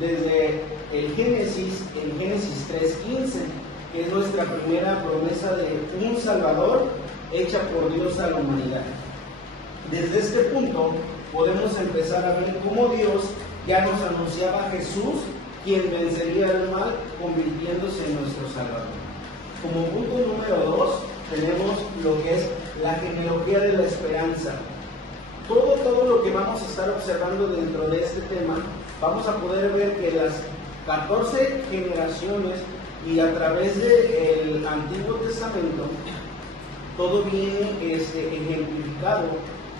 desde el Génesis, en Génesis 3:15, que es nuestra primera promesa de un Salvador hecha por Dios a la humanidad. Desde este punto podemos empezar a ver cómo Dios ya nos anunciaba a Jesús, quien vencería el mal convirtiéndose en nuestro Salvador. Como punto número 2 tenemos lo que es la genealogía de la esperanza. Todo lo que vamos a estar observando dentro de este tema, vamos a poder ver que las 14 generaciones y a través del Antiguo Testamento, todo viene ejemplificado,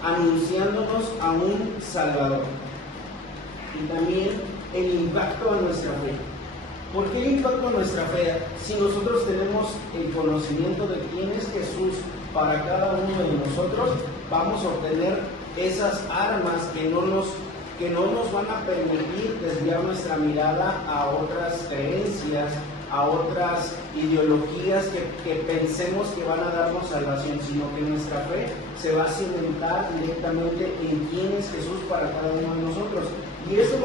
anunciándonos a un Salvador. Y también el impacto a nuestra fe. ¿Por qué el impacto a nuestra fe? Si nosotros tenemos el conocimiento de quién es Jesús para cada uno de nosotros, vamos a obtener esas armas que no nos van a permitir desviar nuestra mirada a otras creencias, a otras ideologías que pensemos que van a darnos salvación, sino que nuestra fe se va a cimentar directamente en quién es Jesús para cada uno de nosotros. Y eso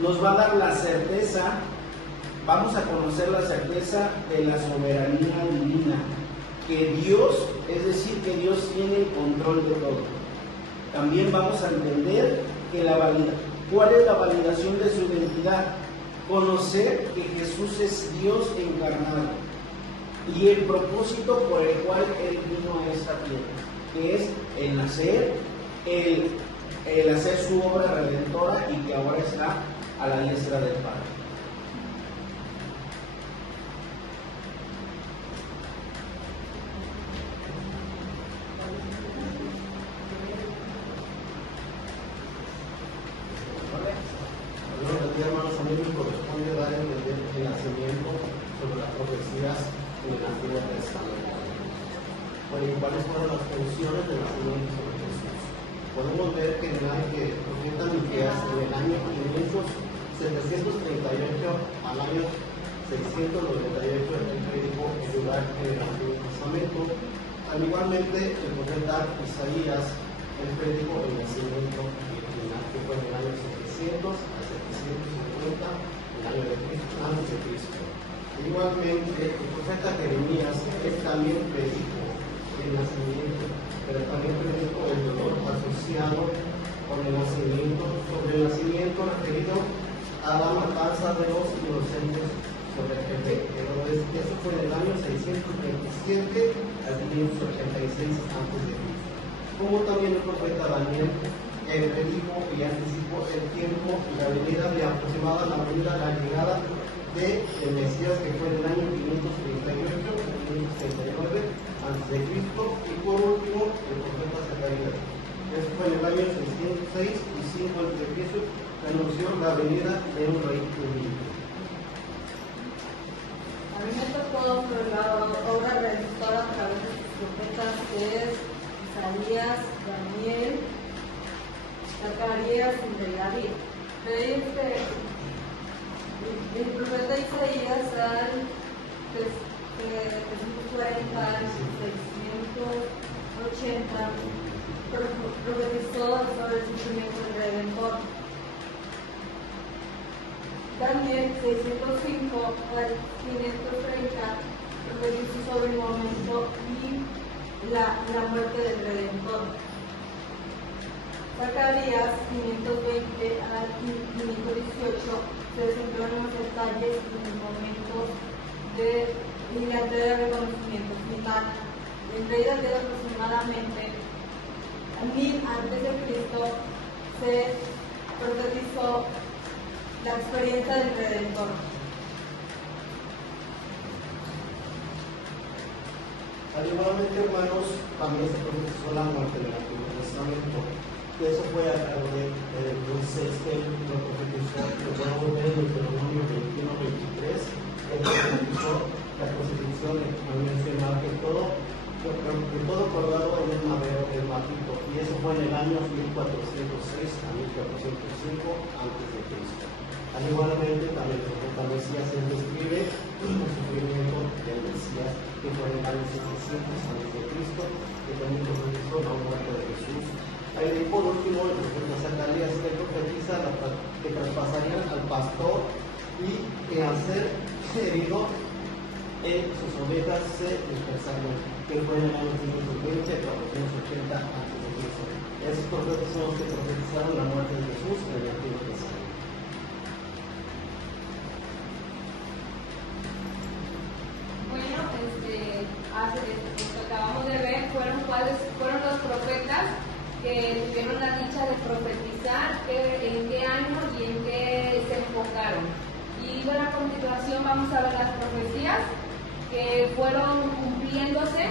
nos va a dar la certeza, vamos a conocer la certeza de la soberanía divina, que Dios, es decir, que Dios tiene el control de todo. También vamos a entender que cuál es la validación de su identidad, conocer que Jesús es Dios encarnado y el propósito por el cual Él vino a esta tierra, que es el nacer, el hacer su obra redentora y que ahora está a la diestra del Padre. Hermanos, a mí me corresponde dar el nacimiento sobre las profecías en el Antiguo Testamento. ¿Cuáles fueron las funciones del nacimiento sobre Jesús? Podemos ver que en el profeta Miqueas, en el año 738 al año 698, él predicó el lugar en el Antiguo Testamento. Igualmente, el profeta Isaías, él predicó el nacimiento que fue en el año 700 a 750, el año de Cristo, antes de Cristo. Igualmente, el profeta Jeremías, él también predijo el nacimiento, pero también predijo el dolor asociado con el nacimiento, sobre el nacimiento referido a la matanza de los inocentes sobre el bebé. Pero eso fue en el año 627 al 586 antes de Cristo. Como también el profeta Daniel predijo y anticipó el tiempo y la venida de aproximada la llegada del Mesías, que fue en el año 538 y 539 antes de Cristo. Y por último, el profeta Zacarías. Eso fue en el año 606 y 5 antes de Cristo, que anunció la venida de un rey humilde. A mí me tocó la obra realizada a través de sus profetas, que es Isaías, Daniel, Zacarías y de David. El profeta Isaías al 340 al 680 profetizó sobre el sufrimiento del Redentor. También 605 al 530 profetizó sobre el momento y la muerte del Redentor. Zacarías 520 al 518 se centró en los detalles y en los momentos de la entrega de reconocimiento final. La entrega de aproximadamente 1000 antes de Cristo se profetizó la experiencia del Redentor. Igualmente, hermanos, también se profetizó la muerte del Antiguo Testamento. Eso fue a cargo de Moisés, que lo profetizó. Lo podemos ver en Deuteronomio 21-23. Él profetizó la constitución, al mencionar que todo colgado en el madero del maldito. Y eso fue en el año 1406 a 1405 antes de Cristo. Igualmente, también el profeta Mesías se describe el sufrimiento del Mesías, que fue en el año 700 antes de Cristo, que también profetizó la muerte de Jesús. Y por último, el profeta Zacarías, que profetiza que traspasarían a pastor, y al ser herido, sus ovejas se dispersaron, que fue en el año 520 a 480 a.C. Esos profetas son los que profetizaron la muerte de Jesús en el Antiguo Testamento. Bueno, lo que acabamos de ver fueron los profetas que tuvieron la dicha de profetizar en qué año y en qué se enfocaron. Y bueno, a continuación vamos a ver las profecías que fueron cumpliéndose.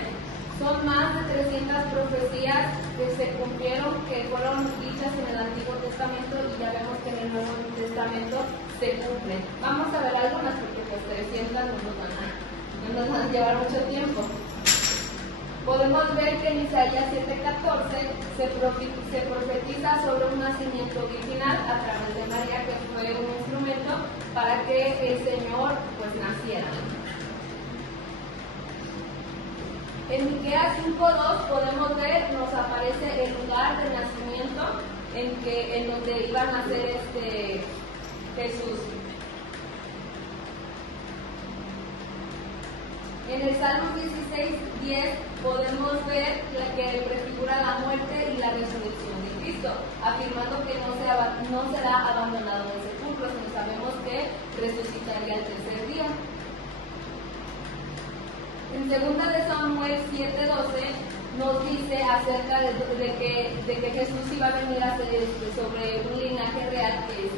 Son más de 300 profecías que se cumplieron, que fueron dichas en el Antiguo Testamento, y ya vemos que en el Nuevo Testamento se cumplen. Vamos a ver algunas porque pues 300 no nos van a llevar mucho tiempo. Podemos ver que en Isaías 7:14 se profetiza sobre un nacimiento virginal a través de María, que fue un instrumento para que el Señor pues naciera. En Miqueas 5:2 podemos ver, nos aparece el lugar de nacimiento en donde iba a nacer Jesús. En el Salmo 16:10 podemos ver que prefigura la muerte y la resurrección de Cristo, afirmando que no será abandonado en el sepulcro, sino sabemos que resucitaría el tercer día. En 2 de Samuel 7:12 nos dice acerca de que Jesús iba a venir a ser sobre un linaje real, que es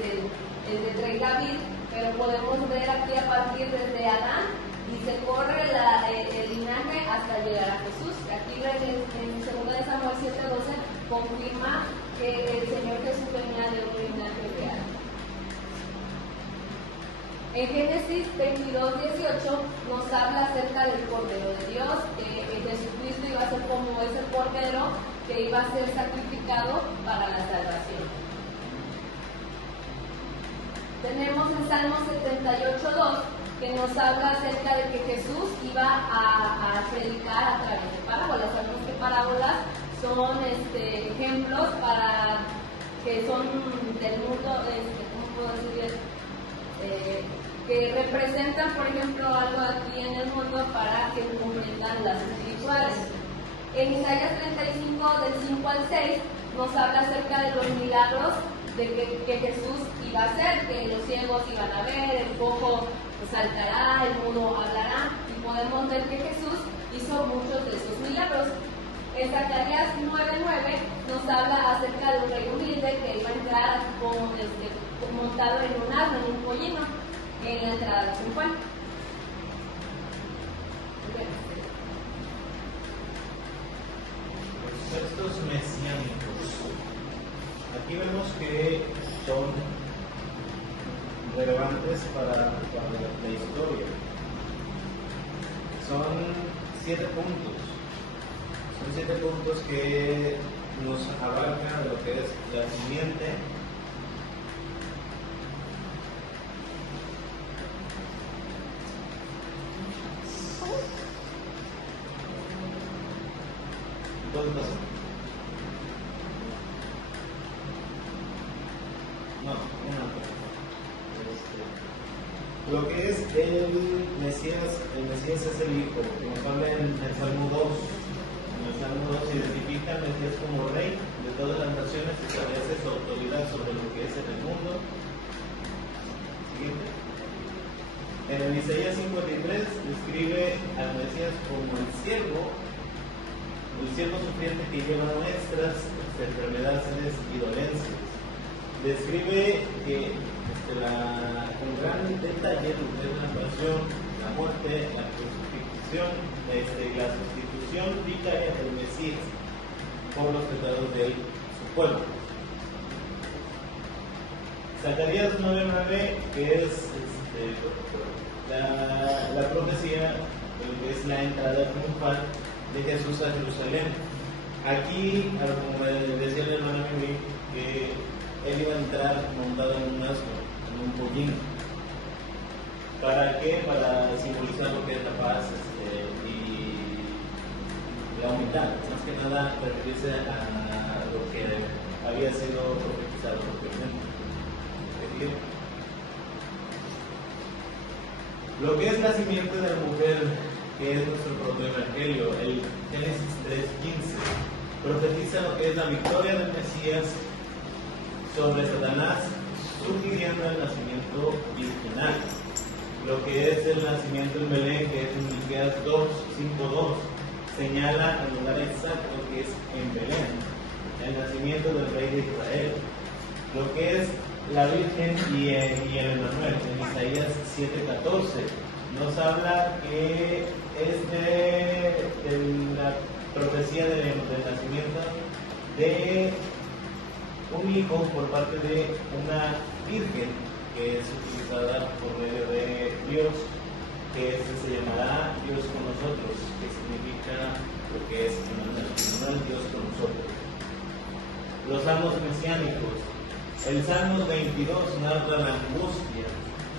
el de rey David, pero podemos ver aquí a partir desde Adán y se corre el linaje hasta llegar a Jesús. Aquí en 2 de Samuel 7:12 confirma que el Señor Jesús venía de un linaje real. En Génesis 22:18 nos habla acerca del Cordero de Dios, que Jesucristo iba a ser como ese Cordero que iba a ser sacrificado para la salvación. Tenemos en Salmo 78:2 que nos habla acerca de que Jesús iba a predicar a través de parábolas. Sabemos que parábolas son ejemplos que son del mundo, ¿cómo puedo decir? Que representan, por ejemplo, algo aquí en el mundo para que comprendan las espirituales. En Isaías 35, del 5 al 6, nos habla acerca de los milagros que Jesús iba a hacer, que los ciegos iban a ver, el cojo saltará, el mudo hablará, y podemos ver que Jesús hizo muchos de esos milagros. En Zacarías 9:9 nos habla acerca de un rey humilde que iba a entrar montado en un asno, en un pollino, en la entrada de San Juan. Los textos mesiánicos. Aquí vemos que son relevantes para la historia. Son 7 puntos. Son 7 puntos que nos abarcan lo que es la simiente, lo que es el Mesías es el Hijo, como nos habla en el Salmo 2. En el Salmo 2 se identifica al Mesías como Rey de todas las naciones y establece su autoridad sobre lo que es en el mundo. Siguiente. En el Isaías 53 describe al Mesías como el siervo sufriente que lleva nuestras enfermedades y dolencias. Describe que con gran detalle lo que es la pasión, la muerte, la crucifixión, la sustitución vicaria del Mesías por los pecados de su pueblo. Zacarías 9:9, que es la profecía de lo que es la entrada triunfal de Jesús a Jerusalén. Aquí, como decía el hermano Mimi, que él iba a entrar montado en un asno, en un pollino. ¿Para qué? Para simbolizar lo que es la paz y la humildad. Más que nada referirse a lo que había sido profetizado por Cristo. Lo que es la simiente de la mujer, que es nuestro protoevangelio, el Génesis 3:15, profetiza lo que es la victoria del Mesías sobre Satanás, sugiriendo el nacimiento virginal. Lo que es el nacimiento en Belén, que es en Miqueas 5:2, señala el lugar exacto que es en Belén, el nacimiento del rey de Israel. Lo que es la Virgen y el Emmanuel, en Isaías 7:14, nos habla que es de la profecía del nacimiento de un hijo por parte de una virgen que es utilizada por medio de Dios, que se llamará Dios con nosotros, que significa lo que es Emmanuel, Dios con nosotros. Los salmos mesiánicos. El Salmo 22 narra la angustia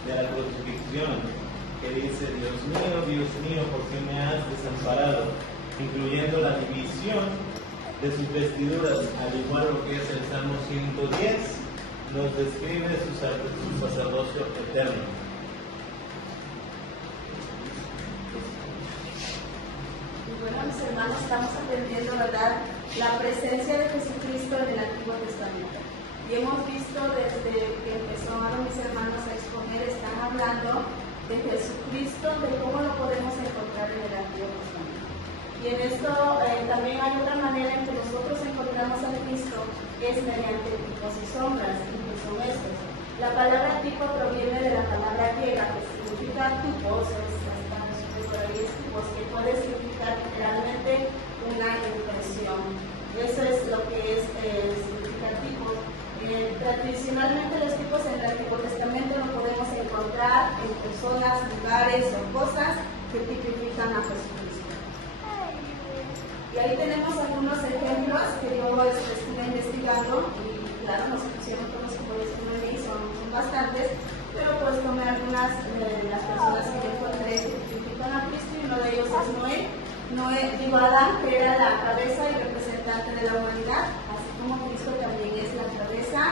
de la crucifixión, que dice: Dios mío, ¿por qué me has desamparado? Incluyendo la división de sus vestiduras, al igual lo que es el Salmo 110, nos describe su sacerdocio eterno. Bueno, mis hermanos, estamos aprendiendo, ¿verdad?, la presencia de Jesucristo en el Antiguo Testamento. Y hemos visto desde que empezaron mis hermanos a exponer, están hablando de Jesucristo, de cómo lo podemos encontrar en el Antiguo Testamento. Y en esto también hay otra manera en que nosotros encontramos a Cristo, que es mediante tipos y sombras, y que son estos. La palabra tipo proviene de la palabra griega, que significa tipos, que puede significar literalmente una impresión. Eso es lo que es significa tipos. Tradicionalmente los tipos en el Antiguo Testamento lo podemos encontrar en personas, lugares o cosas que tipifican a Jesucristo. Y ahí tenemos algunos ejemplos que yo estuve investigando, y claro, nos pusieron todos como estuve ahí, son bastantes, pero pues tomé algunas de las personas que yo encontré que tipifican a Cristo, y uno de ellos es Adán, que era la cabeza y representante de la humanidad, así como Cristo también es la cabeza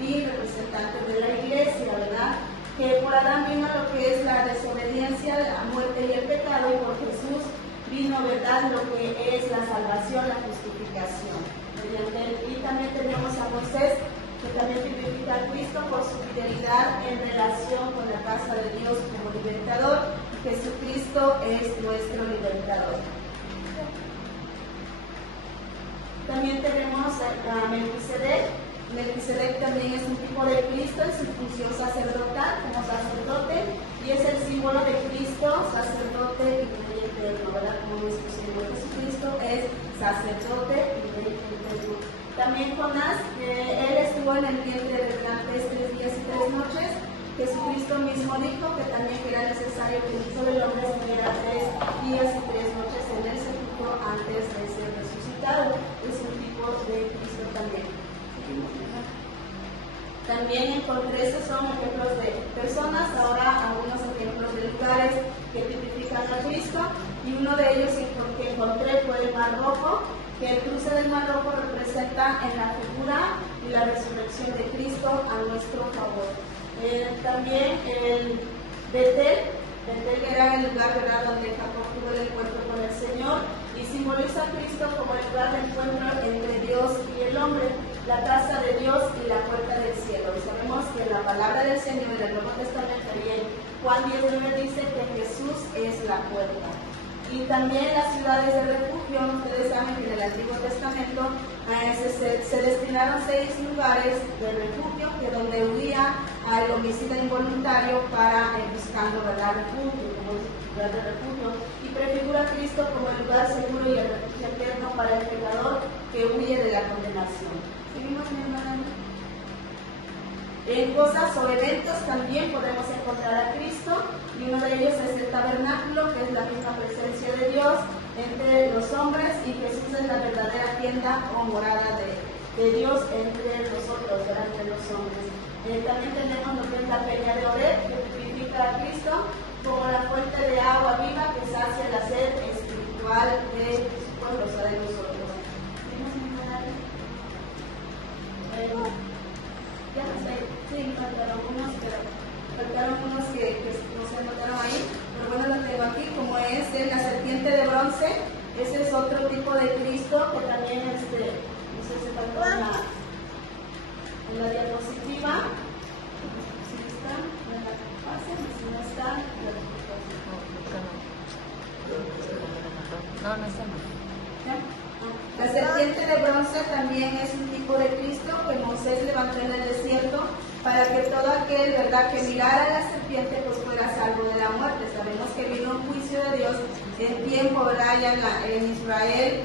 y representante de la iglesia, ¿verdad? Que por Adán vino lo que es la desobediencia, la muerte y el pecado, y por Jesús vino, ¿verdad?, lo que es la salvación, la justificación. Y también tenemos a Moisés, que también tipifica a Cristo por su fidelidad en relación con la casa de Dios como libertador. Jesucristo es nuestro libertador. También tenemos a Melquisedec. Melquisedec también es un tipo de Cristo en su función sacerdotal como sacerdote, y es el símbolo de Cristo, sacerdote y rey eterno, ¿verdad? Como nuestro Señor Jesucristo es sacerdote y rey eterno. También Jonás, él estuvo en el vientre de durante 3 días y 3 noches. Jesucristo mismo dijo que también era necesario que el Hijo del Hombre estuviera 3 días y 3 noches en el sepulcro antes de ser resucitado. Es un tipo de Cristo también. También encontré, esos son ejemplos de personas, ahora algunos ejemplos de lugares que tipifican a Cristo, y uno de ellos que encontré fue el Mar Rojo, que el cruce del Mar Rojo representa en la figura y la resurrección de Cristo a nuestro favor. También el Betel era el lugar, ¿verdad?, donde Jacob tuvo el encuentro con el Señor, y simboliza a Cristo como el lugar de encuentro entre Dios y el hombre, la casa de Dios y la puerta del cielo. Y sabemos que la palabra del Señor en el Nuevo Testamento y en Juan 19 dice que Jesús es la puerta. Y también las ciudades de refugio, ustedes saben que en el Antiguo Testamento se destinaron 6 lugares de refugio, que donde huía al homicida involuntario para buscando, ¿verdad?, refugio, como lugar de refugio, y prefigura a Cristo como el lugar seguro y el refugio eterno para el pecador que huye de la condenación. ¿Seguimos, mi hermana? En cosas o eventos también podemos encontrar a Cristo, y uno de ellos es el tabernáculo, que es la misma presencia de Dios entre los hombres, y Jesús es la verdadera tienda o morada de Dios entre nosotros, entre los hombres. También tenemos lo que es la peña de Oreb, que tipifica a Cristo como la fuente de agua viva que sacia la sed espiritual de su pueblo, o sea, de nosotros. Ya no sé, sí, faltaron unos, pero faltaron unos que no se anotaron ahí. es la serpiente de bronce. Ese es otro tipo de Cristo que también, no sé si se faltó en la diapositiva. Si está, en la fase, si no está, No está. La serpiente de bronce también es un tipo de Cristo que Moisés levantó en el desierto para que todo aquel, ¿verdad?, que mirara a la serpiente pues fuera salvo de la muerte. Sabemos que vino un juicio de Dios en tiempo, ¿verdad?, ya en Israel,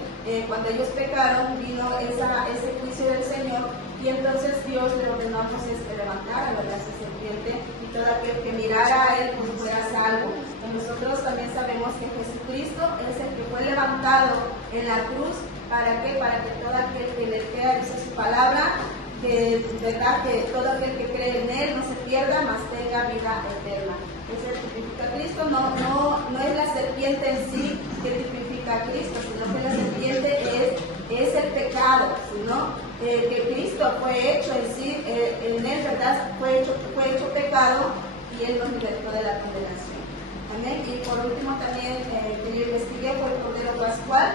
cuando ellos pecaron, vino ese juicio del Señor, y entonces Dios le ordenó a Moisés que levantara, ¿verdad?, esa serpiente, y todo aquel que mirara a él pues fuera salvo. Y nosotros también sabemos que Jesucristo es el que fue levantado en la cruz. ¿Para qué? Para que todo aquel que le crea, dice su palabra, que verdad que todo aquel que cree en él no se pierda, mas tenga vida eterna. Eso tipifica a Cristo. No es la serpiente en sí que tipifica a Cristo, sino que la serpiente es el pecado, sino que Cristo fue hecho en sí, en él, ¿verdad?, fue hecho pecado, y él nos libertó de la condenación. Amén. Y por último también que yo investigué fue el Cordero Pascual.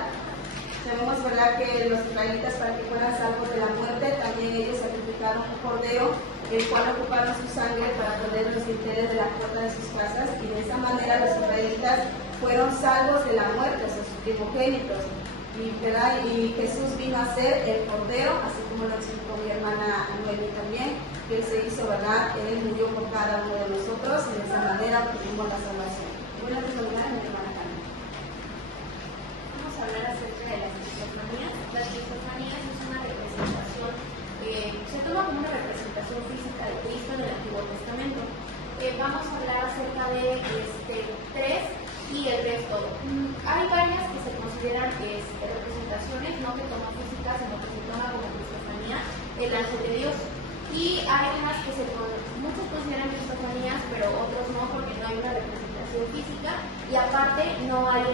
Sabemos, ¿verdad?, que los israelitas, para que fueran salvos de la muerte, también ellos sacrificaron un cordero, el cual ocuparon su sangre para poner los dinteles de la puerta de sus casas, y de esa manera los israelitas fueron salvos de la muerte, o sea, sus primogénitos. Y Jesús vino a ser el cordero, así como lo explicó mi hermana Noemi también, que él se hizo, ¿verdad?, él murió por cada uno de nosotros, y de esa manera obtuvimos la salvación. Buenas tardes, mi hermana Carmen. Vamos a hablar acerca de las cristofanías. Las cristofanías es una representación, se toma como una representación física de Cristo en el Antiguo Testamento. Vamos a hablar acerca de tres y el resto. Hay varias que se consideran representaciones, no que toman física, sino que se toma como cristofanía el ángel de Dios. Y hay unas que muchos consideran cristofanías, pero otros no, porque no hay una representación física, y aparte no hay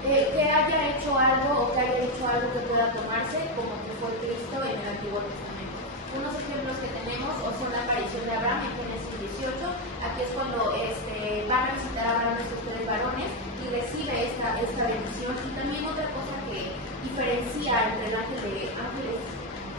que haya hecho algo o que haya dicho algo que pueda tomarse como que fue Cristo en el Antiguo Testamento. Unos ejemplos que tenemos son la aparición de Abraham en Génesis 18. Aquí es cuando van a visitar a Abraham estos tres varones y recibe esta bendición. Y también otra cosa que diferencia entre el ángeles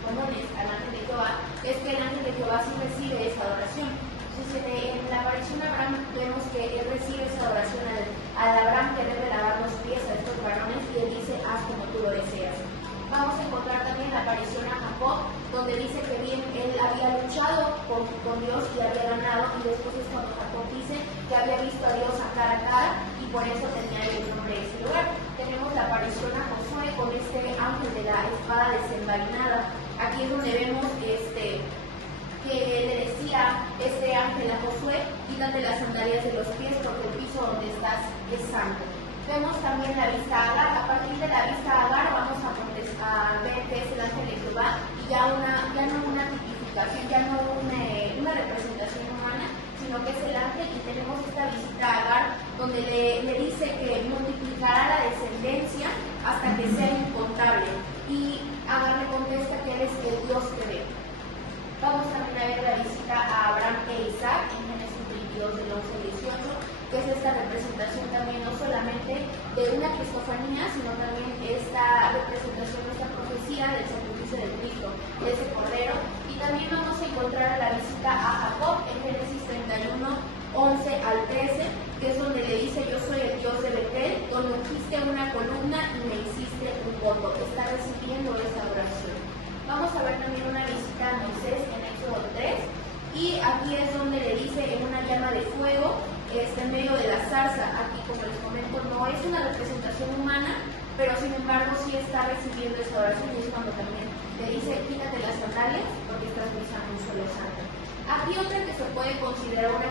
comunes al ángel de Jehová es que el ángel de Jehová sí recibe esta adoración. Entonces, en la aparición de Abraham vemos que él recibe esa adoración al Abraham que debe lavar los pies a estos varones, y él dice: haz como tú lo deseas. Vamos a encontrar también la aparición a Jacob, donde dice que bien él había luchado con Dios y había ganado, y después es cuando Jacob dice que había visto a Dios a cara, y por eso tenía el nombre de ese lugar. Tenemos la aparición a Josué con este ángel de la espada desenvainada. Aquí es donde vemos que le decía este ángel a Josué: quítate las sandalias de los pies, porque el piso donde estás es santo. Vemos también la vista a Agar. A partir de la vista a Agar vamos a ver que es el ángel de Jehová, y ya no una tipificación, ya no una representación humana, sino que es el ángel. Y tenemos esta visita a Agar, donde le dice que multiplicará la descendencia hasta que sea incontable, y Agar le contesta que él es el Dios que ve. Vamos también a ver la visita a Abraham e Isaac en Génesis 22 del 11 al 18, que es esta representación también no solamente de una cristofanía, sino también esta representación, esta profecía del sacrificio de Cristo, de ese cordero. Y también vamos a encontrar a la visita a Jacob en Génesis 31, 11 al 13, que es donde le dice: yo soy el Dios de Betel, donde ungiste una columna y me hiciste un voto. Está recibiendo esta oración. Vamos a ver también una visita a Moisés en Éxodo 3, y aquí es donde le dice en una llama de fuego en medio de la zarza. Aquí, como les comento, no es una representación humana, pero sin embargo sí está recibiendo esa oración, y es cuando también le dice: quítate las sandalias porque estás besando un solo santo. Aquí otra que se puede considerar una